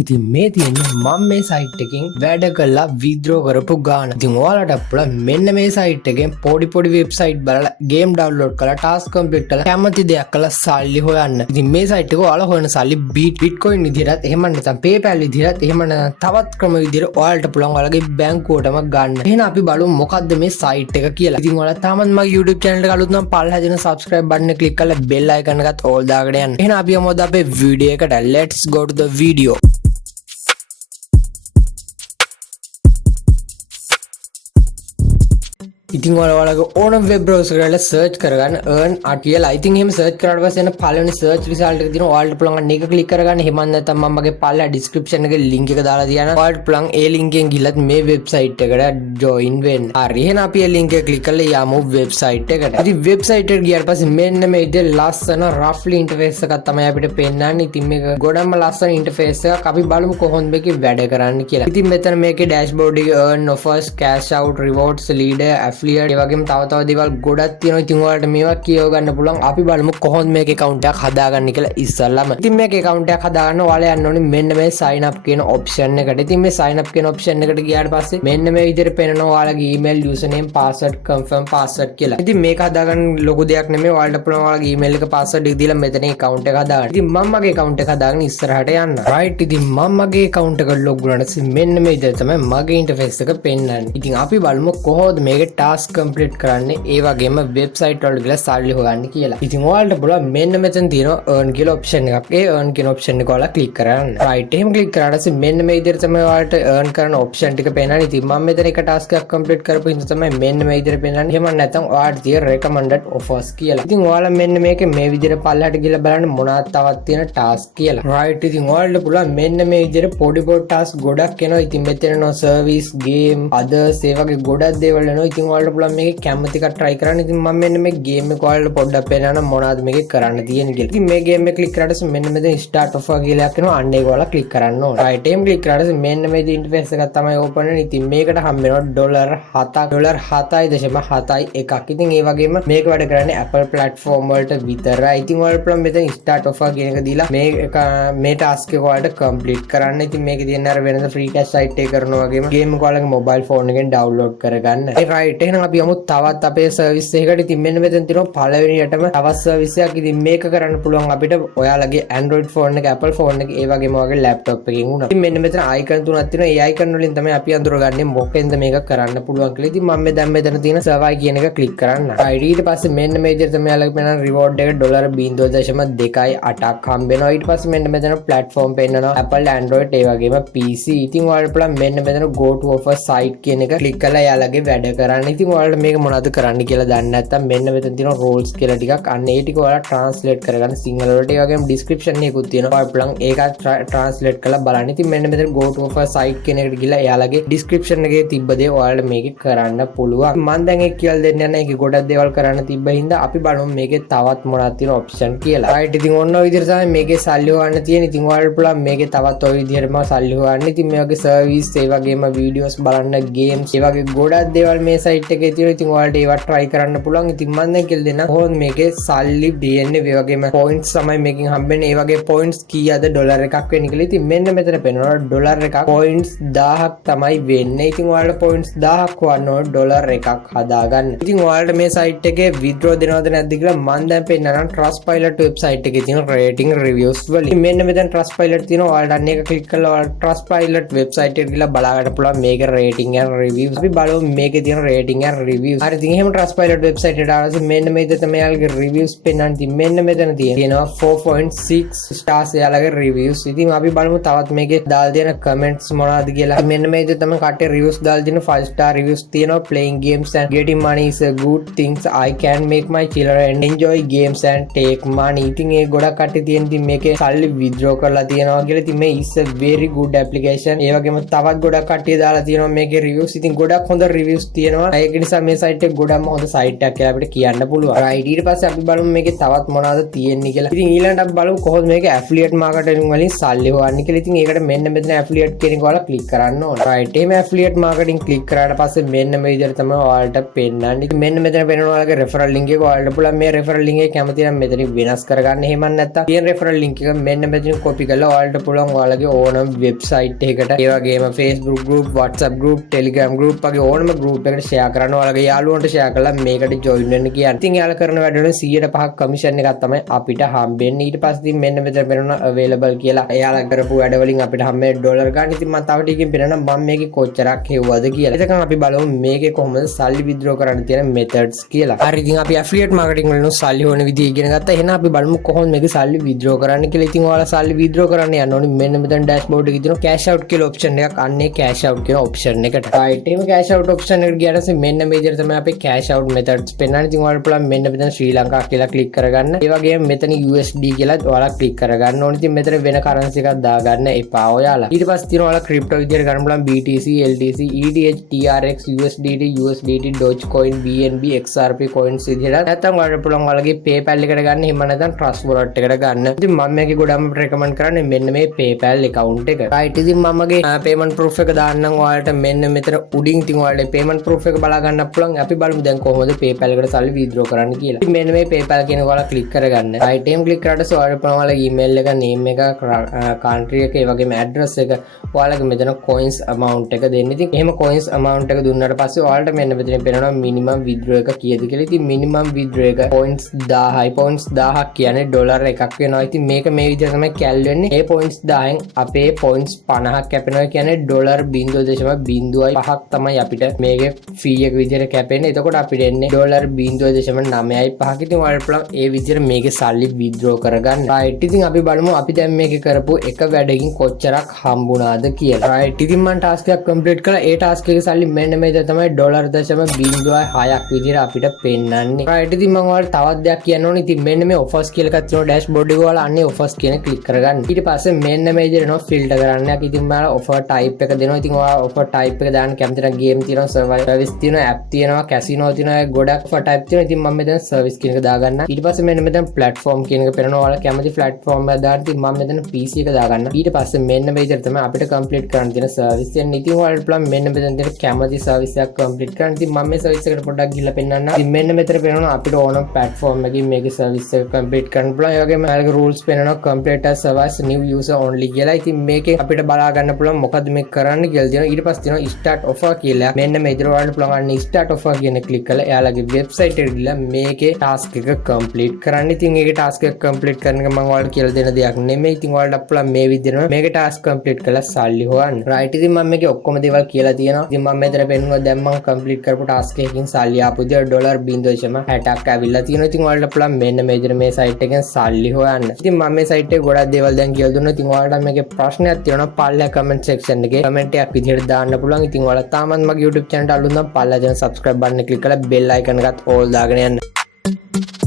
ඉතින් මේ තියෙන්නේ මම මේ සයිට් එකෙන් වැඩ කළා විද්‍රෝ කරපු ගාන. ඉතින් ඔයාලට පුළුවන් මෙන්න මේ සයිට් එකෙන් පොඩි වෙබ්සයිට් බලලා ගේම් ඩවුන්ලෝඩ් කරලා ටාස්ක් කම්ප්ලීට් කරලා කැමති දෙයක් කරලා සල්ලි හොයන්න. ඉතින් මේ සයිට් එක ඔයාලා හොයන සල්ලි බිට්කොයින් විදිහට එහෙම නැත්නම් PayPal විදිහට එහෙම නැත්නම් තවත් ක්‍රම විදිහට ඔයාලට පුළුවන් ඔයාලගේ බැංකුවටම ගන්න. එහෙනම් අපි බලමු මොකද්ද මේ සයිට් එක කියලා. ඉතින් ඔයාලා තාමත් මගේ YouTube channel එකට අලුත් නම් පල්ලා දෙන subscribe button එක click කරලා bell icon එකත් all දාගෙන යන්න. එහෙනම් අපි යමු අපේ වීඩියෝ එකට. Let's go to the video. ඉතින් ඔයාලගේ ඕනම වෙබ් බ්‍රවුසර් එකකට සර්ච් කරගන්න earn කියලා. I think එහෙම සර්ච් කරාට පස්සේ එන පළවෙනි සර්ච් රිසල්ට් එක තියෙනවා. ඔයාලට පුළුවන් මේක ක්ලික් කරගන්න. එහෙම නැත්නම් මම මගේ පළල ඩිස්ක්‍රිප්ෂන් එකේ link එක දාලා තියනවා. ඔයාලට පුළුවන් ඒ link එකෙන් ගිහලා මේ වෙබ්සයිට් එකට join වෙන්න. හරි. එහෙනම් අපි ඒ link එක ක්ලික් කරලා යමු වෙබ්සයිට් එකට. ඉතින් වෙබ්සයිට් එකට ගියාට පස්සේ මෙන්න මේ විදිහට ලස්සන roughly interface එකක් තමයි අපිට පෙන්නන්නේ. ඉතින් මේක ගොඩක්ම ලස්සන interface එකක්. අපි බලමු කොහොමද මේකේ වැඩ කරන්න කියලා. ඉතින් මෙතන මේකේ dashboard එකේ earn offers, cash out, rewards, leader, affiliate ඒ වගේම තව දේවල් ගොඩක් තියෙනවා. ඉතින් ඔයාලට මේවා කියව ගන්න පුළුවන්. අපි බලමු කොහොමද මේක account එකක් හදාගන්නේ කියලා ඉස්සල්ලාම. ඉතින් මේක account එකක් හදාගන්න ඔයාලා යන්න ඕනේ මෙන්න මේ sign up කියන option එකට. ඉතින් මේ sign up කියන option එකට ගියාට පස්සේ මෙන්න මේ විදිහට පෙන්නනවා ඔයාලගේ email, username, password, confirm password කියලා. ඉතින් මේක හදාගන්න ලොකු දෙයක් නෙමෙයි. ඔයාලට පුළුවන් ඔයාලගේ email එක password එක දීලා මෙතන account එක හදාගන්න. ඉතින් මම මගේ account එක හදාගෙන ඉස්සරහට යන්න. right. ඉතින් මම මගේ account එකට log වුණාට පස්සේ මෙන්න මේ විදිහට තමයි මගේ interface එක පෙන්නන්නේ. ඉතින් අපි බලමු කොහොමද මේකේ task complete කරන්නේ ඒ වගේම වෙබ්සයිට් වලට ගිහලා සල්ලි හොයන්න කියලා. ඉතින් ඔයාලට බලන්න මෙන්න මෙතන තියෙනවා earn කියලා option එකක්. ඒ earn කියන option එක ඔයාලා click කරන්න. right. එහෙම click කරාට පස්සේ මෙන්න මේ විදිහට තමයි ඔයාලට earn කරන option ටික පේනන්නේ. ඉතින් මම මෙතන එක task එකක් complete කරපු හින්දා තමයි මෙන්න මේ විදිහට පේනන්නේ. එහෙම නැත්නම් ඔයාලට තියෙන recommended offers කියලා. ඉතින් ඔයාලා මෙන්න මේකේ මේ විදිහට පල්ලෙහාට ගිහලා බලන්න මොනවද තවත් තියෙන task කියලා. right. ඉතින් ඔයාලට පුළුවන් මෙන්න මේ විදිහට පොඩි task ගොඩක් එනවා. ඉතින් මෙතන no service, game, others ඒ වගේ ගොඩක් දේවල් එනවා. ඉතින් ඔයාලට පුළුවන් මේකේ කැමති එකක් try කරන්න. ඉතින් මම මෙන්න මේ game එක ඔයාලට පොඩ්ඩක් පෙන්නන්න මොනවද මේකේ කරන්න තියෙන්නේ කියලා. ඉතින් මේ game එක click කරාට පස්සේ මෙන්න මෙතන start offer කියලා එකක් එනවා. අන්න ඒක ඔයාලා click කරන්න ඕනේ. right. එහෙම click කරාට පස්සේ මෙන්න මේ interface එකක් තමයි open වෙන්නේ. ඉතින් මේකට හම්බ වෙනවා $7.71. ඉතින් ඒ වගේම මේක වැඩ කරන්නේ Apple platform වලට විතරයි. ඉතින් ඔයාලට පුළුවන් මෙතන start offer කියන එක දීලා මේ task එක ඔයාලට complete කරන්න. ඉතින් මේකේ තියෙන අර වෙනද free cash site එක කරනවා වගේම game එක ඔයාලගේ mobile phone එකෙන් download කරගන්න. ඒ right. එහෙනම් අපි යමු තවත් අපේ සර්විස් එකකට. ඉතින් මෙන්න මෙතන තියෙනවා පළවෙනියටම තවත් සර්විස් එකක්. ඉතින් මේක කරන්න පුළුවන් අපිට ඔයාලගේ Android phone එක, Apple phone එක, ඒ වගේම ඔයාගේ laptop එකකින් උනා. ඉතින් මෙන්න මෙතන icon තුනක් තියෙනවා. ඒ icon වලින් තමයි අපි අඳුරගන්නේ මොකෙන්ද මේක කරන්න පුළුවන් කියලා. ඉතින් මම දැන් මෙතන තියෙන server කියන එක click කරන්න. ඊට පස්සේ මෙන්න මේ විදිහට තමයි ඔයාලගේ පේන reward එක $0.28ක් හම්බ වෙනවා. ඊට පස්සේ මෙන්න මෙතන platform පෙන්නනවා Apple, Android ඒ වගේම PC. ඉතින් ඔයාලට පුළුවන් මෙන්න මෙතන go to offer site කියන එක click කරලා යාලගේ වැඩ කරන්න. ඉතින් ඔයාලට මේක මොනවද කරන්න කියලා දන්නේ නැත්නම් මෙන්න මෙතන තියෙන rules කියලා ටිකක් අන්න ඒ ටික ඔයාලා translate කරගන්න සිංහල වලට. ඒ වගේම description එකකුත් තියෙනවා. ඔයාලා පුළුවන් ඒකත් translate කරලා බලන්න. ඉතින් මෙන්න මෙතන go to offer site කියන එකට ගිහලා එයාලගේ description එකේ තිබ්බ දේ ඔයාලට මේකේ කරන්න පුළුවන්. මම දැන් ඒක කියලා දෙන්න යන එකේ ගොඩක් දේවල් කරන්න තිබ්බ හින්දා අපි බලමු මේකේ තවත් මොනවද තියෙන option කියලා. right. ඉතින් ඔන්න ඔය විදිහට තමයි මේකේ සල්ලි හොයන්න තියෙන. ඉතින් ඔයාලට පුළුවන් මේකේ තවත් ඔය විදිහටම සල්ලි හොයන්න. ඉතින් මේ වගේ service ඒ වගේම videos බලන්න, games ඒ වගේ ගොඩක් දේවල් මේ site එකේ තියෙනවා. ඉතින් ඔයාලට ඒවා try කරන්න පුළුවන්. ඉතින් මම දැන් කියලා දෙන්න කොහොමද මේකේ සල්ලි දෙන්නේ. ඒ වගේම points තමයි මේකෙන් හම්බෙන්නේ. ඒ වගේ points කීයද ඩොලර් එකක් වෙන්නේ කියලා. ඉතින් මෙන්න මෙතන පේනවා ඩොලර් එකක් points 1000ක් තමයි වෙන්නේ. ඉතින් ඔයාලට points 1000ක් වන්න ඕන ඩොලර් එකක් හදාගන්න. ඉතින් ඔයාලට මේ site එකේ withdraw දෙනවද නැද්ද කියලා මම දැන් පෙන්නනවා Trustpilot website එකේ තියෙන rating reviews වලින්. මෙන්න මෙතන Trustpilot තියෙනවා. ඔයාලට අන්න එක click කරලා ඔයාලට Trustpilot website එකට ගිහලා බලා ගන්න පුළුවන් මේකේ rating and reviews. අපි බලමු මේකේ තියෙන rating and reviews. හරි. ඉතින් එහෙම Trustpilot website එකට ආවම මෙන්න මේ විදිහට තමයි යාලගේ reviews පෙන්නන්නේ. ඉතින් මෙන්න මෙතන තියෙනවා 4.6 stars යාලගේ reviews. ඉතින් අපි බලමු තවත් මේකේ දාලා තියෙන comments මොනවද කියලා. මෙන්න මේ විදිහට තමයි කට්ටිය reviews දාලා තියෙන 5 star reviews තියෙනවා. playing games and getting money is a good things. I can make my children enjoy games and take money. ඉතින් ඒ ගොඩක් කට්ටිය තියෙන ඉතින් මේකේ සල්ලි withdraw කරලා තියෙනවා කියලා. ඉතින් මේ is a very good application. ඒ වගේම තවත් ගොඩක් කට්ටිය දාලා තියෙනවා මේකේ reviews. ඉතින් ගොඩක් හොඳ reviews තියෙනවා. ඒ ඒක නිසා මේ සයිට් එක ගොඩක්ම හොඳ සයිට් එකක් කියලා අපිට කියන්න පුළුවන්. රයිට් ඊට පස්සේ අපි බලමු මේකේ තවත් මොනවද තියෙන්නේ කියලා. ඉතින් ඊළඟට අපි බලමු කොහොමද මේක ඇෆිලියේට් මාකටිං වලින් සල්ලි හොයන්නේ කියලා. ඉතින් ඒකට මෙන්න මෙතන ඇෆිලියේට් කියන එක ඔයාලා ක්ලික් කරන්න ඕන. රයිට් එහෙම ඇෆිලියේට් මාකටිං ක්ලික් කරාට පස්සේ මෙන්න මේ විදිහට තමයි ඔයාලට පෙන්නන්නේ. ඉතින් මෙන්න මෙතන පෙන්නන ඔයාලගේ රෙෆරල් ලින්ක් එක ඔයාලට පුළුවන් මේ රෙෆරල් ලින්ක් එක කැමති නම් මෙතනින් වෙනස් කරගන්න. එහෙම නැත්නම් තියෙන රෙෆරල් ලින්ක් එක මෙන්න මෙතනින් කොපි කරලා ඔයාලට පුළුවන් ඔයාලගේ ඕනම වෙබ්සයිට් එකකට ඒ වගේම Facebook group, WhatsApp group, Telegram group වගේ ඕනම group එකකට share කරන්න. ඔයාලගේ යාළුවන්ට share කරලා මේකට join වෙන්න කියන්න. ඉතින් යාළුවා කරන වැඩ වල 100% කමිෂන් එකක් තමයි අපිට හම්බෙන්නේ. ඊට පස්සේ ඉතින් මෙන්න මෙතන පෙන්නන available කියලා. එයාලා කරපු වැඩ වලින් අපිට හම්බෙන්නේ ඩොලර් ගන්න. ඉතින් මම තව ටිකකින් පෙන්නන මම මේකේ කොච්චරක් හෙව්වද කියලා. එතකන් අපි බලමු මේකේ කොහොමද සල්ලි withdraw කරන්න තියෙන methods කියලා. හරි ඉතින් අපි affiliate marketing වලින් සල්ලි හොයන විදිය ඉගෙන ගත්තා. එහෙනම් අපි බලමු කොහොමද මේකේ සල්ලි withdraw කරන්න කියලා. ඉතින් ඔයාලා සල්ලි withdraw කරන්න යන්න ඕනේ මෙන්න මෙතන dashboard එකේ තියෙන cash out කියලා option එකක්. අන්නේ cash out කියන option එකට. right එහෙම cash out option එකට ගියාට පස්සේ මෙන්න මේ විදිහට තමයි අපි cash out methods පෙන්නන්නේ. ඉතින් ඔයාලා පුළුවන් මෙන්න මෙතන ශ්‍රී ලංකා කියලා click කරගන්න. ඒ වගේම මෙතන USD කියලා ඔයාලා click කරගන්න ඕනේ. ඉතින් මෙතන වෙන currency එකක් දාගන්න එපා ඔයාලා. ඊට පස්සේ තියෙන ඔයාලා crypto විදිහට ගන්න පුළුවන් BTC, LTC, ETH, TRX, USDT, Dogecoin, BNB, XRP coins විදිහට. නැත්නම් ඔයාලට පුළුවන් ඔයාලගේ PayPal එකට ගන්න. එහෙම නැත්නම් Trust Wallet එකට ගන්න. ඉතින් මම මේකේ ගොඩක්ම recommend කරන්නේ මෙන්න මේ PayPal account එක. right ඉතින් මමගේ payment proof එක දාන්නම් ඔයාලට මෙන්න මෙතන උඩින්. ඉතින් ඔයාලට payment proof එක බලා ගන්න පුළුවන්. අපි බලමු දැන් කොහොමද PayPal එකට සල්ලි withdraw කරන්න කියලා. ඉතින් මෙන්න මේ PayPal කියන එක ඔයාලා click කරගන්න. right එහෙම click කරාට පස්සේ ඔයාලට පුළුවන් ඔයාලගේ email එක, name එක, country එක, ඒ වගේම address එක ඔයාලගේ මෙතන coins amount එක දෙන්න. ඉතින් එහෙම coins amount එක දුන්නාට පස්සේ ඔයාලට මෙන්න මෙතන පේනවා minimum withdraw එක කීයද කියලා. ඉතින් minimum withdraw එක points 1000යි. points 1000ක් කියන්නේ ඩොලර් එකක් වෙනවා. ඉතින් මේක මේ විදිහට තමයි කැල් වෙන්නේ. ඒ points 10න් අපේ points 50ක් කැපෙනවා කියන්නේ ඩොලර් 0.05ක් තමයි අපිට මේකේ fee එක විදිහට කැපෙන්නේ. එතකොට අපිට එන්නේ ඩොලර් 0.95ක්. ඉතින් ඔයාලට පුළුවන් ඒ විදිහට මේකේ සල්ලි withdraw කරගන්න. right ඉතින් අපි බලමු අපි දැන් මේකේ කරපු එක වැඩකින් කොච්චරක් හම්බුණාද කියලා. right ඉතින් මම task එකක් complete කළා. ඒ task එකේ සල්ලි මෙන්න මේක තමයි ඩොලර් 0.06ක් විදිහට අපිට පෙන්නන්නේ. right ඉතින් මම ඔයාලට තවත් දෙයක් කියන්න ඕනේ. ඉතින් මෙන්න මේ offers කියලා එකක් තියෙනවා dashboard එකේ. ඔයාලා අන්නේ offers කියන click කරගන්න. ඊට පස්සේ මෙන්න මේ විදිහට එනවා filter කරන්න. ඉතින් මම offer type එක දෙනවා. ඉතින් ඔයා offer type එක දාන්න කැමති නම් game තියෙනවා, service තියෙනවා, app තියෙනවා, casino තියෙනවා, ගොඩක් offer type තියෙනවා. ඉතින් මම මෙතන service කියන එක දාගන්න. ඊට පස්සේ මෙන්න මෙතන platform කියන එක පෙන්නනවා. ඔයාලා කැමති platform එක දාන්න. ඉතින් මම මෙතන PC එක දාගන්න. ඊට පස්සේ මෙන්න මේ විදිහට තමයි අපිට complete කරන්න තියෙන service එක. ඉතින් ඔයාලට පුළුවන් මෙන්න මෙතන තියෙන කැමති service එකක් complete කරන්න. ඉතින් මම මේ service එකට පොඩ්ඩක් ගිහලා පෙන්නන්න. ඉතින් මෙන්න මෙතන පෙන්නනවා අපිට ඕනම platform එකකින් මේකේ service එක complete කරන්න පුළුවන්. ඒ වගේම ඔයාලගේ rules පෙන්නනවා complete as service new user only කියලා. ඉතින් මේකේ අපිට බලා ගන්න පුළුවන් මොකද්ද මේක කරන්න කියලා තියෙනවා. ඊට පස්සේ තියෙනවා start offer කියලා. මෙන්න මේ විදිහට ඔයාලට පුළුවන් අන්න start offer කියන click කරලා එයාලගේ website එකට ගිහලා මේකේ task එක complete කරන්න. ඉතින් ඒකේ task එක complete කරන එක මම ඔයාලට කියලා දෙන දෙයක් නෙමෙයි. ඉතින් ඔයාලට පුළුවන් මේ විදිහටම මේකේ task complete කරලා සල්ලි හොයන්න. right ඉතින් මම මේකේ ඔක්කොම දේවල් කියලා තියෙනවා. ඉතින් මම මෙතන පෙන්නුවා දැන් මම complete කරපු task එකකින් සල්ලි ආපු විදිහට ඩොලර් 0.60ක් ඇවිල්ලා තියෙනවා. ඉතින් ඔයාලට පුළුවන් මෙන්න මේ විදිහට මේ site එකෙන් සල්ලි හොයන්න. ඉතින් මම මේ site එකේ ගොඩක් දේවල් දැන් කියලා දුන්නා. ඉතින් ඔයාලට මේකේ ප්‍රශ්නයක් තියෙනවා පල්ලෙහා comment section එකේ comment එකක් විදිහට දාන්න පුළුවන්. ඉතින් ඔයාලා තාමත් මගේ YouTube channel එක අලුත් නම් පල්ලෙහා දෙන subscribe button එක click කරලා bell icon එකත් all දාගෙන යන්න.